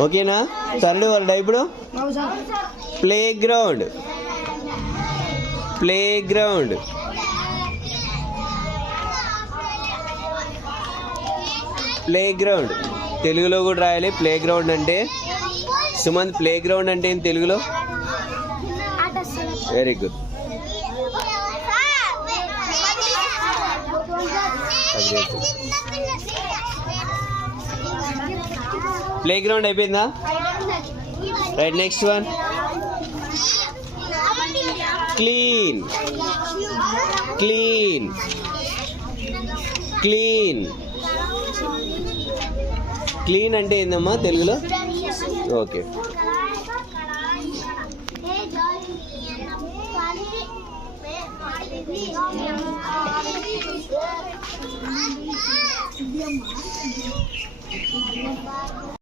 ఓకేనా? Third word ఇప్పుడు play ground. Play ground. Play ground తెలుగులో కూడా రాయాలి. ప్లే గ్రౌండ్ అంటే సుమంత్, ప్లే గ్రౌండ్ అంటే ఏం తెలుగులో? Very good. ప్లే గ్రౌండ్ అయిపోయిందా? Right, next one clean. Clean. Clean. Clean అంటే ఏందమ్మా తెలుగులో? ఓకే.